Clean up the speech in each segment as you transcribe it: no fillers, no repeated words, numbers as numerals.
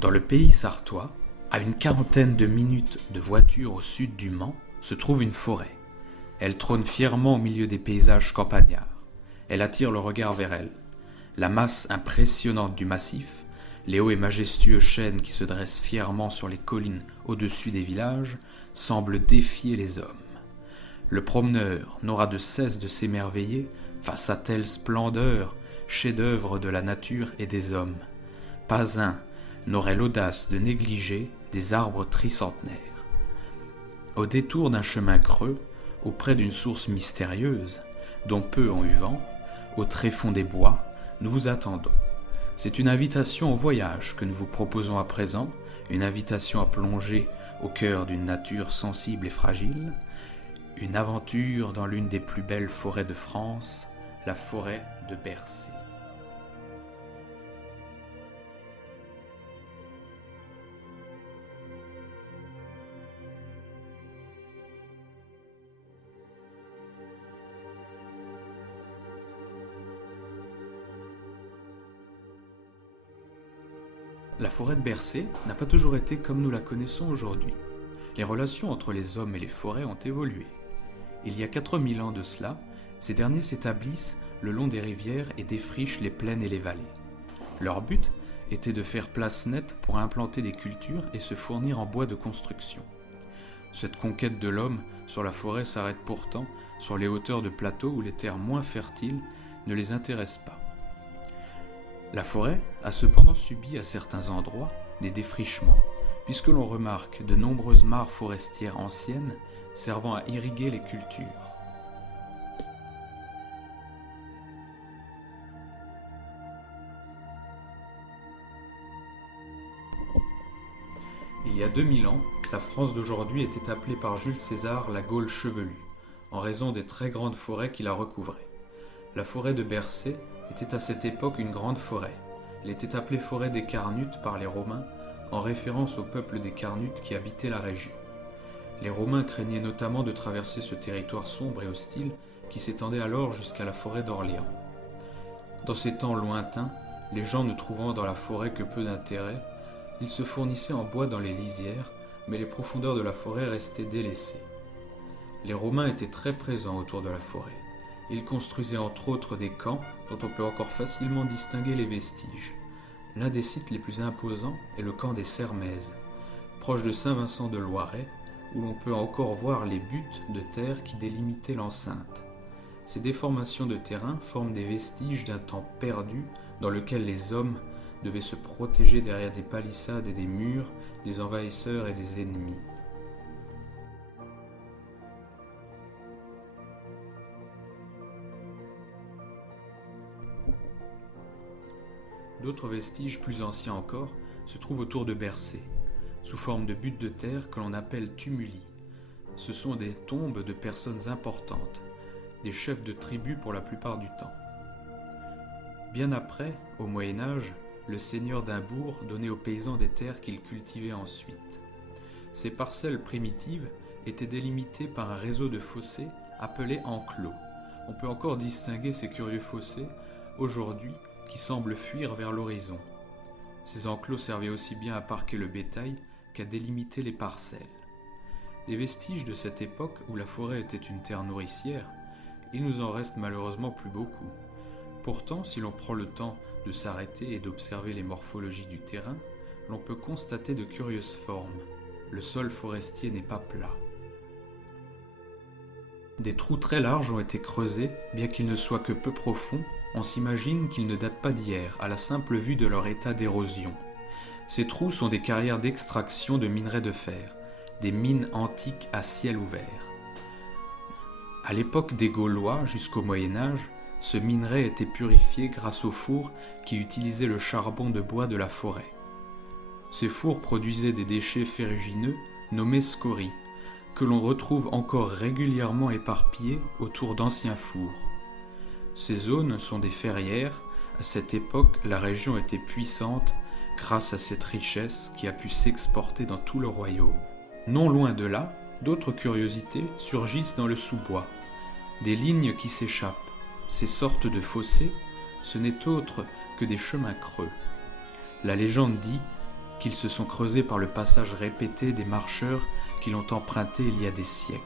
Dans le pays sarthois, à une quarantaine de minutes de voiture au sud du Mans, se trouve une forêt. Elle trône fièrement au milieu des paysages campagnards. Elle attire le regard vers elle. La masse impressionnante du massif, les hauts et majestueux chênes qui se dressent fièrement sur les collines au-dessus des villages, semblent défier les hommes. Le promeneur n'aura de cesse de s'émerveiller face à telle splendeur, chef-d'œuvre de la nature et des hommes. Pas un n'aurait l'audace de négliger des arbres tricentenaires. Au détour d'un chemin creux, auprès d'une source mystérieuse, dont peu ont eu vent, au tréfonds des bois, nous vous attendons. C'est une invitation au voyage que nous vous proposons à présent, une invitation à plonger au cœur d'une nature sensible et fragile, une aventure dans l'une des plus belles forêts de France, la forêt de Bercé. La forêt de Bercé n'a pas toujours été comme nous la connaissons aujourd'hui. Les relations entre les hommes et les forêts ont évolué. Il y a 4000 ans de cela, ces derniers s'établissent le long des rivières et défrichent les plaines et les vallées. Leur but était de faire place nette pour implanter des cultures et se fournir en bois de construction. Cette conquête de l'homme sur la forêt s'arrête pourtant sur les hauteurs de plateaux où les terres moins fertiles ne les intéressent pas. La forêt a cependant subi à certains endroits des défrichements, puisque l'on remarque de nombreuses mares forestières anciennes servant à irriguer les cultures. Il y a 2000 ans, la France d'aujourd'hui était appelée par Jules César la Gaule chevelue, en raison des très grandes forêts qui la recouvraient. La forêt de Bercé était à cette époque une grande forêt. Elle était appelée forêt des Carnutes par les Romains, en référence au peuple des Carnutes qui habitaient la région. Les Romains craignaient notamment de traverser ce territoire sombre et hostile qui s'étendait alors jusqu'à la forêt d'Orléans. Dans ces temps lointains, les gens ne trouvant dans la forêt que peu d'intérêt, ils se fournissaient en bois dans les lisières, mais les profondeurs de la forêt restaient délaissées. Les Romains étaient très présents autour de la forêt. Ils construisaient entre autres des camps dont on peut encore facilement distinguer les vestiges. L'un des sites les plus imposants est le camp des Sermaises, proche de Saint-Vincent de Loiret, où l'on peut encore voir les buttes de terre qui délimitaient l'enceinte. Ces déformations de terrain forment des vestiges d'un temps perdu dans lequel les hommes devaient se protéger derrière des palissades et des murs, des envahisseurs et des ennemis. D'autres vestiges plus anciens encore se trouvent autour de Bercé, sous forme de buttes de terre que l'on appelle tumuli. Ce sont des tombes de personnes importantes, des chefs de tribus pour la plupart du temps. Bien après, au Moyen-Âge, le seigneur d'un bourg donnait aux paysans des terres qu'ils cultivaient ensuite. Ces parcelles primitives étaient délimitées par un réseau de fossés appelés enclos. On peut encore distinguer ces curieux fossés aujourd'hui qui semblent fuir vers l'horizon. Ces enclos servaient aussi bien à parquer le bétail qu'à délimiter les parcelles. Des vestiges de cette époque où la forêt était une terre nourricière, il nous en reste malheureusement plus beaucoup. Pourtant, si l'on prend le temps de s'arrêter et d'observer les morphologies du terrain, l'on peut constater de curieuses formes. Le sol forestier n'est pas plat. Des trous très larges ont été creusés, bien qu'ils ne soient que peu profonds. On s'imagine qu'ils ne datent pas d'hier, à la simple vue de leur état d'érosion. Ces trous sont des carrières d'extraction de minerais de fer, des mines antiques à ciel ouvert. À l'époque des Gaulois, jusqu'au Moyen-Âge, ce minerai était purifié grâce aux fours qui utilisaient le charbon de bois de la forêt. Ces fours produisaient des déchets ferrugineux nommés scories, que l'on retrouve encore régulièrement éparpillés autour d'anciens fours. Ces zones sont des ferrières. À cette époque, la région était puissante grâce à cette richesse qui a pu s'exporter dans tout le royaume. Non loin de là, d'autres curiosités surgissent dans le sous-bois. Des lignes qui s'échappent. Ces sortes de fossés, ce n'est autre que des chemins creux. La légende dit qu'ils se sont creusés par le passage répété des marcheurs qui l'ont emprunté il y a des siècles.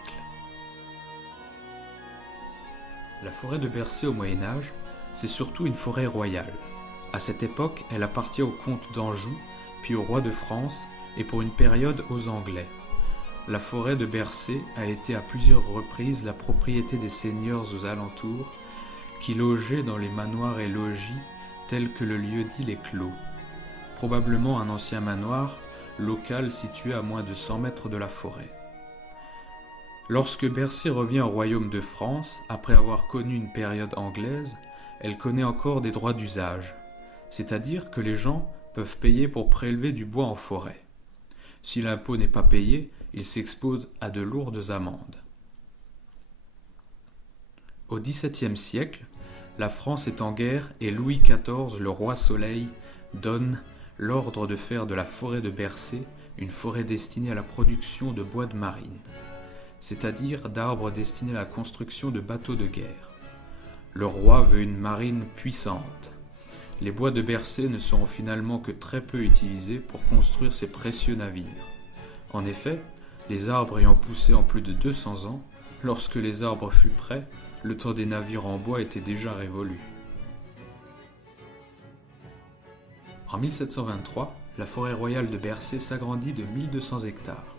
La forêt de Bercé au Moyen-Âge, c'est surtout une forêt royale. À cette époque, elle appartient au comte d'Anjou, puis au roi de France, et pour une période aux Anglais. La forêt de Bercé a été à plusieurs reprises la propriété des seigneurs aux alentours, qui logeaient dans les manoirs et logis tels que le lieu dit les Clos. Probablement un ancien manoir local situé à moins de 100 mètres de la forêt. Lorsque Bercé revient au royaume de France, après avoir connu une période anglaise, elle connaît encore des droits d'usage, c'est-à-dire que les gens peuvent payer pour prélever du bois en forêt. Si l'impôt n'est pas payé, ils s'exposent à de lourdes amendes. Au XVIIe siècle, la France est en guerre et Louis XIV, le roi Soleil, donne l'ordre de faire de la forêt de Bercé une forêt destinée à la production de bois de marine, c'est-à-dire d'arbres destinés à la construction de bateaux de guerre. Le roi veut une marine puissante. Les bois de Bercé ne seront finalement que très peu utilisés pour construire ces précieux navires. En effet, les arbres ayant poussé en plus de 200 ans, lorsque les arbres furent prêts, le temps des navires en bois était déjà révolu. En 1723, la forêt royale de Bercé s'agrandit de 1200 hectares.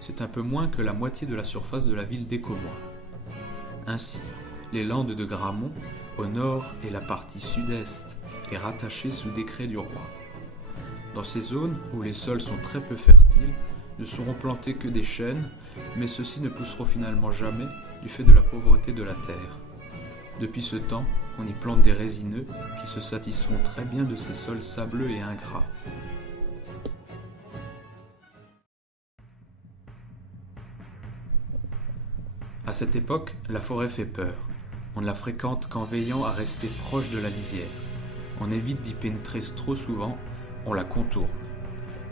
C'est un peu moins que la moitié de la surface de la ville d'Écommois. Ainsi, les landes de Gramont, au nord et la partie sud-est, est rattachée sous décret du roi. Dans ces zones où les sols sont très peu fertiles, ne seront plantés que des chênes, mais ceux-ci ne pousseront finalement jamais du fait de la pauvreté de la terre. Depuis ce temps, on y plante des résineux qui se satisfont très bien de ces sols sableux et ingrats. À cette époque, la forêt fait peur. On ne la fréquente qu'en veillant à rester proche de la lisière. On évite d'y pénétrer trop souvent, on la contourne.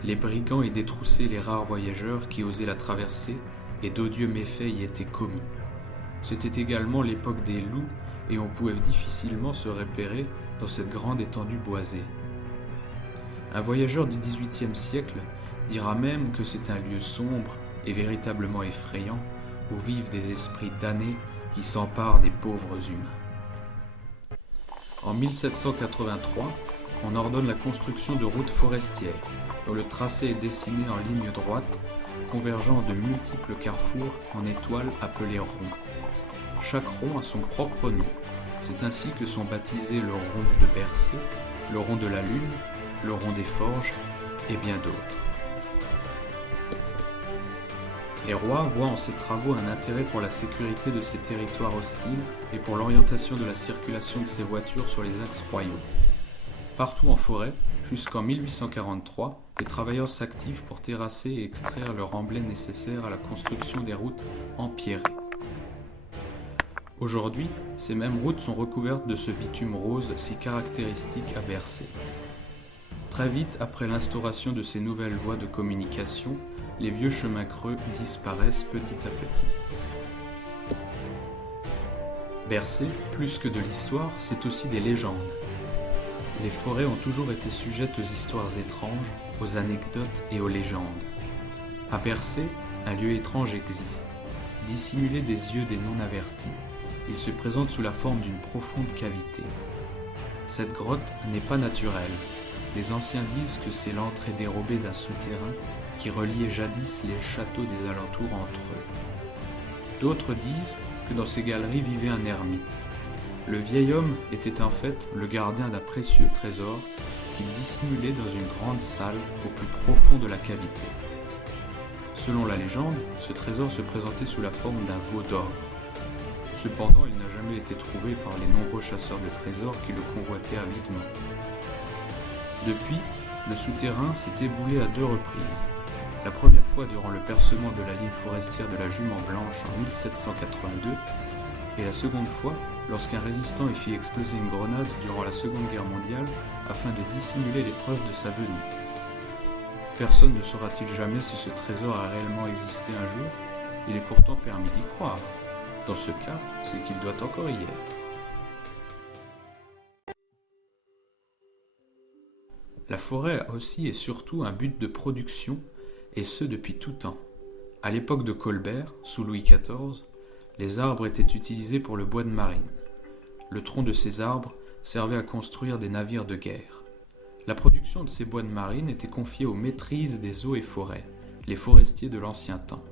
Les brigands y détroussaient les rares voyageurs qui osaient la traverser et d'odieux méfaits y étaient commis. C'était également l'époque des loups et on pouvait difficilement se repérer dans cette grande étendue boisée. Un voyageur du XVIIIe siècle dira même que c'est un lieu sombre et véritablement effrayant où vivent des esprits damnés qui s'emparent des pauvres humains. En 1783, on ordonne la construction de routes forestières, dont le tracé est dessiné en ligne droite, convergeant de multiples carrefours en étoiles appelées ronds. Chaque rond a son propre nom. C'est ainsi que sont baptisés le rond de Bercé, le rond de la Lune, le rond des Forges et bien d'autres. Les rois voient en ces travaux un intérêt pour la sécurité de ces territoires hostiles et pour l'orientation de la circulation de ces voitures sur les axes royaux. Partout en forêt, jusqu'en 1843, les travailleurs s'activent pour terrasser et extraire le remblai nécessaire à la construction des routes empierrées. Aujourd'hui, ces mêmes routes sont recouvertes de ce bitume rose si caractéristique à Bercé. Très vite après l'instauration de ces nouvelles voies de communication, les vieux chemins creux disparaissent petit à petit. Bercé, plus que de l'histoire, c'est aussi des légendes. Les forêts ont toujours été sujettes aux histoires étranges, aux anecdotes et aux légendes. À Bercé, un lieu étrange existe. Dissimulé des yeux des non-avertis, il se présente sous la forme d'une profonde cavité. Cette grotte n'est pas naturelle. Les anciens disent que c'est l'entrée dérobée d'un souterrain qui reliait jadis les châteaux des alentours entre eux. D'autres disent que dans ces galeries vivait un ermite. Le vieil homme était en fait le gardien d'un précieux trésor qu'il dissimulait dans une grande salle au plus profond de la cavité. Selon la légende, ce trésor se présentait sous la forme d'un veau d'or. Cependant, il n'a jamais été trouvé par les nombreux chasseurs de trésors qui le convoitaient avidement. Depuis, le souterrain s'est éboulé à 2 reprises. La première fois durant le percement de la ligne forestière de la Jument Blanche en 1782 et la seconde fois lorsqu'un résistant y fit exploser une grenade durant la Seconde Guerre mondiale afin de dissimuler les preuves de sa venue. Personne ne saura-t-il jamais si ce trésor a réellement existé un jour? Il est pourtant permis d'y croire. Dans ce cas, c'est qu'il doit encore y être. La forêt a aussi et surtout un but de production, et ce depuis tout temps. À l'époque de Colbert, sous Louis XIV, les arbres étaient utilisés pour le bois de marine. Le tronc de ces arbres servait à construire des navires de guerre. La production de ces bois de marine était confiée aux maîtrises des eaux et forêts, les forestiers de l'ancien temps.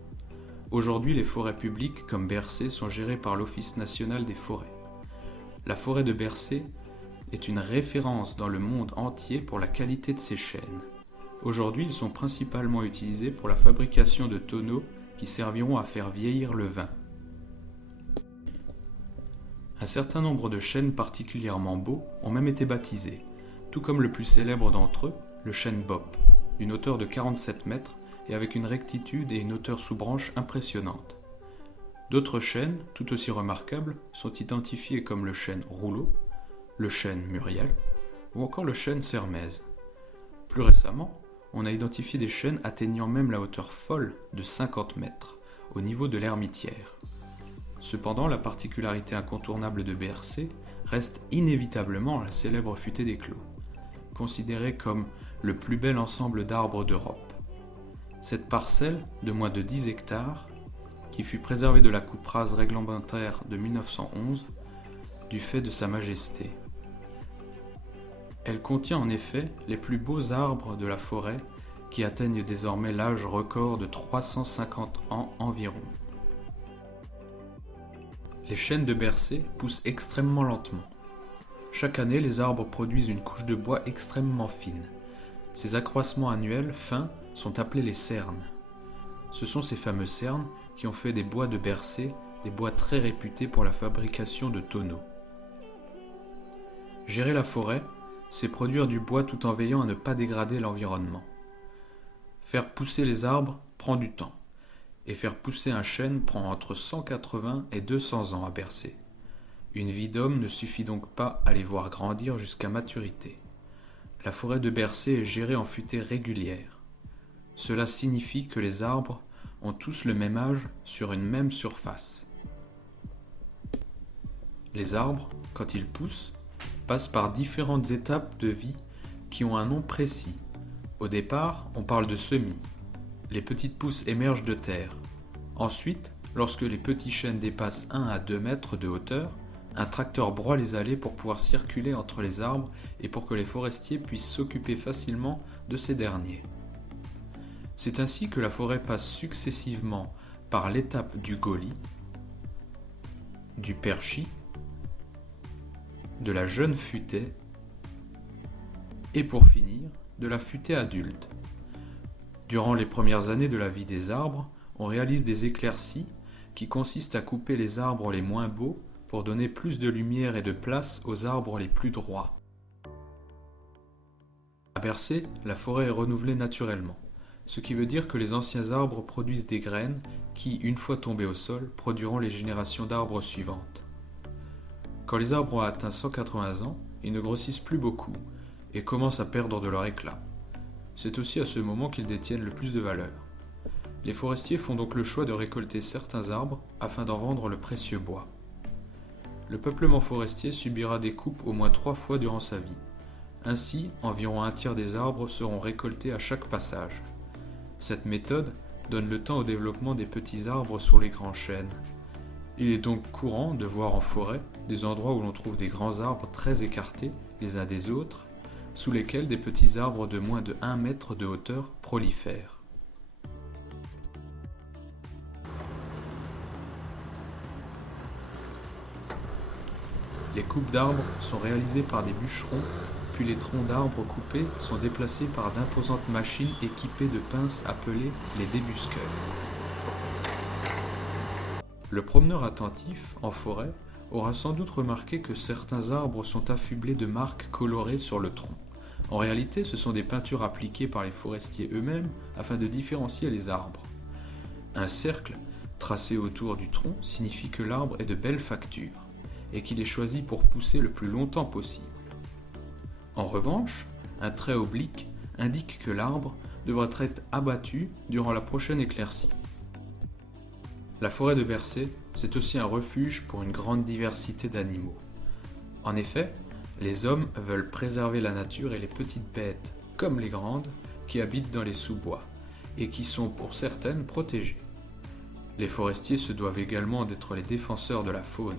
Aujourd'hui, les forêts publiques comme Bercé sont gérées par l'Office national des forêts. La forêt de Bercé est une référence dans le monde entier pour la qualité de ses chênes. Aujourd'hui, ils sont principalement utilisés pour la fabrication de tonneaux qui serviront à faire vieillir le vin. Un certain nombre de chênes particulièrement beaux ont même été baptisés, tout comme le plus célèbre d'entre eux, le chêne Bop, d'une hauteur de 47 mètres et avec une rectitude et une hauteur sous branche impressionnantes. D'autres chênes, tout aussi remarquables, sont identifiés comme le chêne Rouleau, le chêne Muriel ou encore le chêne Sermaize. Plus récemment, on a identifié des chênes atteignant même la hauteur folle de 50 mètres, au niveau de l'Hermitière. Cependant, la particularité incontournable de Bercé reste inévitablement la célèbre futaie des clos, considérée comme le plus bel ensemble d'arbres d'Europe. Cette parcelle, de moins de 10 hectares, qui fut préservée de la coupe rase réglementaire de 1911, du fait de sa majesté. Elle contient en effet les plus beaux arbres de la forêt qui atteignent désormais l'âge record de 350 ans environ. Les chênes de Bercé poussent extrêmement lentement. Chaque année, les arbres produisent une couche de bois extrêmement fine. Ces accroissements annuels fins sont appelés les cernes. Ce sont ces fameux cernes qui ont fait des bois de Bercé des bois très réputés pour la fabrication de tonneaux. Gérer la forêt, c'est produire du bois tout en veillant à ne pas dégrader l'environnement. Faire pousser les arbres prend du temps, et faire pousser un chêne prend entre 180 et 200 ans à Bercé. Une vie d'homme ne suffit donc pas à les voir grandir jusqu'à maturité. La forêt de Bercé est gérée en futaies régulières. Cela signifie que les arbres ont tous le même âge sur une même surface. Les arbres, quand ils poussent, passent par différentes étapes de vie qui ont un nom précis. Au départ, on parle de semis. Les petites pousses émergent de terre. Ensuite, lorsque les petits chênes dépassent 1 à 2 mètres de hauteur, un tracteur broie les allées pour pouvoir circuler entre les arbres et pour que les forestiers puissent s'occuper facilement de ces derniers. C'est ainsi que la forêt passe successivement par l'étape du gaulis, du perchis, de la jeune futaie et pour finir, de la futaie adulte. Durant les premières années de la vie des arbres, on réalise des éclaircies qui consistent à couper les arbres les moins beaux pour donner plus de lumière et de place aux arbres les plus droits. À Bercé, la forêt est renouvelée naturellement, ce qui veut dire que les anciens arbres produisent des graines qui, une fois tombées au sol, produiront les générations d'arbres suivantes. Quand les arbres ont atteint 180 ans, ils ne grossissent plus beaucoup et commencent à perdre de leur éclat. C'est aussi à ce moment qu'ils détiennent le plus de valeur. Les forestiers font donc le choix de récolter certains arbres afin d'en vendre le précieux bois. Le peuplement forestier subira des coupes au moins 3 fois durant sa vie. Ainsi, environ un tiers des arbres seront récoltés à chaque passage. Cette méthode donne le temps au développement des petits arbres sur les grands chênes. Il est donc courant de voir en forêt des endroits où l'on trouve des grands arbres très écartés les uns des autres, sous lesquels des petits arbres de moins de 1 mètre de hauteur prolifèrent. Les coupes d'arbres sont réalisées par des bûcherons, puis les troncs d'arbres coupés sont déplacés par d'imposantes machines équipées de pinces appelées les débusqueurs. Le promeneur attentif, en forêt, aura sans doute remarqué que certains arbres sont affublés de marques colorées sur le tronc. En réalité, ce sont des peintures appliquées par les forestiers eux-mêmes afin de différencier les arbres. Un cercle tracé autour du tronc signifie que l'arbre est de belle facture et qu'il est choisi pour pousser le plus longtemps possible. En revanche, un trait oblique indique que l'arbre devra être abattu durant la prochaine éclaircie. La forêt de Bercé, c'est aussi un refuge pour une grande diversité d'animaux. En effet, les hommes veulent préserver la nature et les petites bêtes, comme les grandes, qui habitent dans les sous-bois, et qui sont pour certaines protégées. Les forestiers se doivent également d'être les défenseurs de la faune.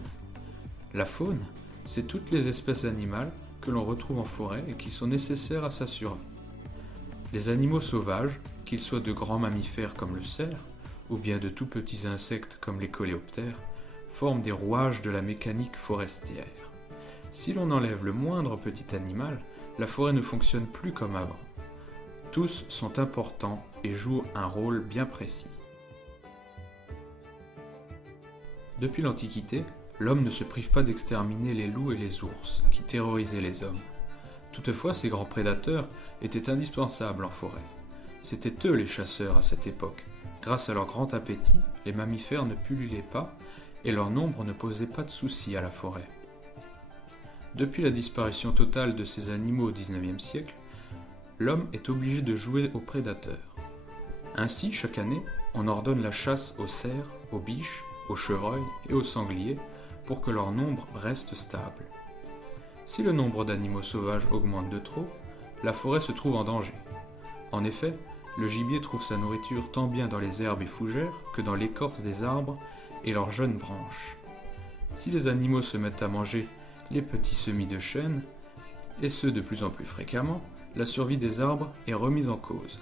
La faune, c'est toutes les espèces animales que l'on retrouve en forêt et qui sont nécessaires à sa survie. Les animaux sauvages, qu'ils soient de grands mammifères comme le cerf, ou bien de tout petits insectes comme les coléoptères, forment des rouages de la mécanique forestière. Si l'on enlève le moindre petit animal, la forêt ne fonctionne plus comme avant. Tous sont importants et jouent un rôle bien précis. Depuis l'Antiquité, l'homme ne se prive pas d'exterminer les loups et les ours, qui terrorisaient les hommes. Toutefois, ces grands prédateurs étaient indispensables en forêt. C'étaient eux les chasseurs à cette époque. Grâce à leur grand appétit, les mammifères ne pullulaient pas et leur nombre ne posait pas de soucis à la forêt. Depuis la disparition totale de ces animaux au XIXe siècle, l'homme est obligé de jouer aux prédateurs. Ainsi, chaque année, on ordonne la chasse aux cerfs, aux biches, aux chevreuils et aux sangliers pour que leur nombre reste stable. Si le nombre d'animaux sauvages augmente de trop, la forêt se trouve en danger. En effet, le gibier trouve sa nourriture tant bien dans les herbes et fougères que dans l'écorce des arbres et leurs jeunes branches. Si les animaux se mettent à manger les petits semis de chêne, et ce de plus en plus fréquemment, la survie des arbres est remise en cause.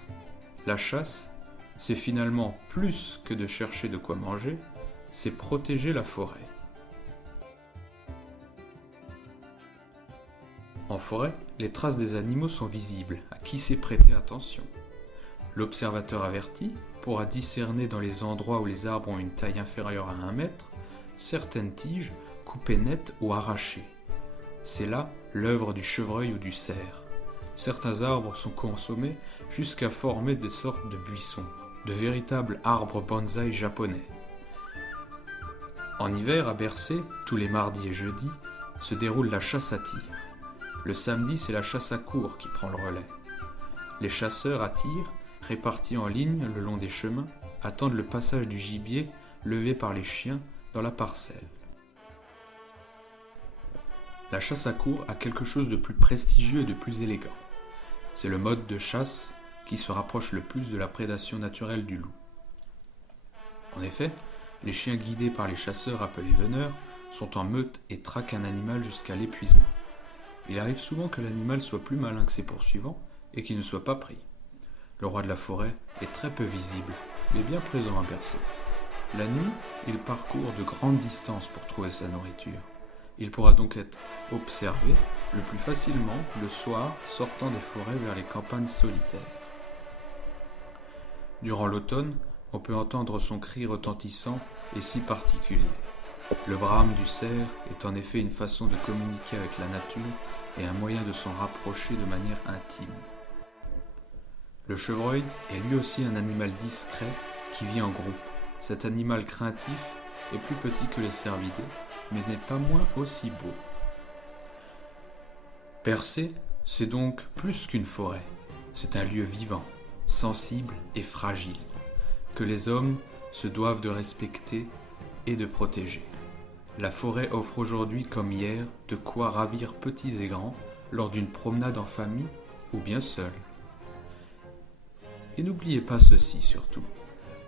La chasse, c'est finalement plus que de chercher de quoi manger, c'est protéger la forêt. En forêt, les traces des animaux sont visibles à qui sait prêter attention. L'observateur averti pourra discerner dans les endroits où les arbres ont une taille inférieure à 1 mètre, certaines tiges coupées nettes ou arrachées. C'est là l'œuvre du chevreuil ou du cerf. Certains arbres sont consommés jusqu'à former des sortes de buissons, de véritables arbres bonsaï japonais. En hiver, à Bercé, tous les mardis et jeudis, se déroule la chasse à tir. Le samedi, c'est la chasse à courre qui prend le relais. Les chasseurs à tir, répartis en ligne le long des chemins, attendent le passage du gibier levé par les chiens dans la parcelle. La chasse à courre a quelque chose de plus prestigieux et de plus élégant. C'est le mode de chasse qui se rapproche le plus de la prédation naturelle du loup. En effet, les chiens guidés par les chasseurs appelés veneurs sont en meute et traquent un animal jusqu'à l'épuisement. Il arrive souvent que l'animal soit plus malin que ses poursuivants et qu'il ne soit pas pris. Le roi de la forêt est très peu visible, mais bien présent à Bercé. La nuit, il parcourt de grandes distances pour trouver sa nourriture. Il pourra donc être observé le plus facilement le soir sortant des forêts vers les campagnes solitaires. Durant l'automne, on peut entendre son cri retentissant et si particulier. Le brame du cerf est en effet une façon de communiquer avec la nature et un moyen de s'en rapprocher de manière intime. Le chevreuil est lui aussi un animal discret qui vit en groupe. Cet animal craintif est plus petit que les cervidés, mais n'est pas moins aussi beau. Bercé, c'est donc plus qu'une forêt. C'est un lieu vivant, sensible et fragile, que les hommes se doivent de respecter et de protéger. La forêt offre aujourd'hui comme hier de quoi ravir petits et grands lors d'une promenade en famille ou bien seul. Et n'oubliez pas ceci surtout,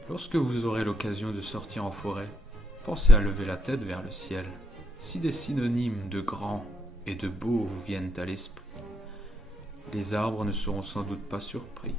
lorsque vous aurez l'occasion de sortir en forêt, pensez à lever la tête vers le ciel. Si des synonymes de grand et de beau vous viennent à l'esprit, les arbres ne seront sans doute pas surpris.